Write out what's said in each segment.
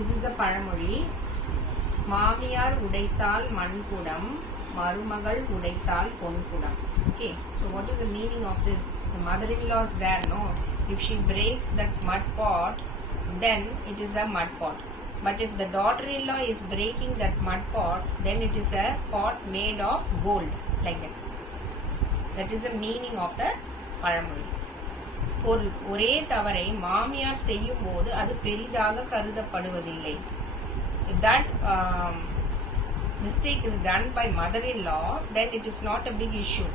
This is a பழமொழி. மாமியார் உடைத்தால் மண்குடம், மருமகள் உடைத்தால் பொன்குடம். Okay, so what is the meaning of this? The mother-in-law is there, no? If she breaks that mud pot, then it is a mud pot. But if the daughter-in-law is breaking that mud pot, then it is a pot made of gold, like that. That is the meaning of the பழமொழி. ஒரே தவறை மாமியார் செய்யும் போது அது பெரிதாக கருதப்படுவதில்லை. If that mistake is done by mother-in-law, then it is not a big issue.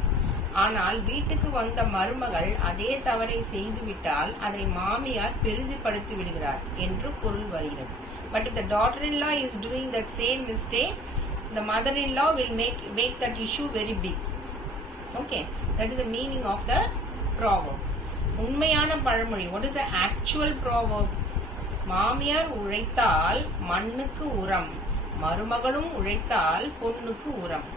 ஆனால் வீட்டுக்கு வந்த மருமகள் அதே தவறை செய்துவிட்டால் அதை மாமியார் பெரிதுபடுத்தி விடுகிறார் என்று பொருள் வருகிறது. But if the daughter-in-law is doing that same mistake, the mother-in-law will make that issue very big. Okay, that is the meaning of the proverb. உண்மையான பழமொழி. What is the actual proverb? மாமியார் உழைத்தால் மண்ணுக்கு உரம், மருமகளும் உழைத்தால் பொன்னுக்கு உரம்.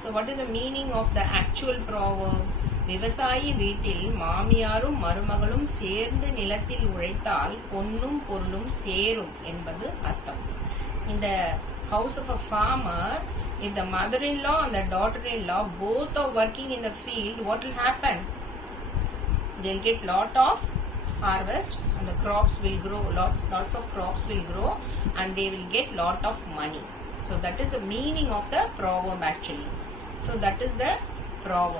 So what is the meaning of the actual proverb? விவசாயி வீட்டில் மாமியாரும் மருமகளும் சேர்ந்து நிலத்தில் உழைத்தால் பொன்னும் பொருளும் சேரும் என்பது அர்த்தம். In the house of a farmer, if the mother-in-law and the daughter-in-law both are working in the field, what will happen? They'll get lot of harvest and the crops will grow, lots of crops will grow and they will get lot of money. So that is the meaning of the proverb actually. So that is the proverb.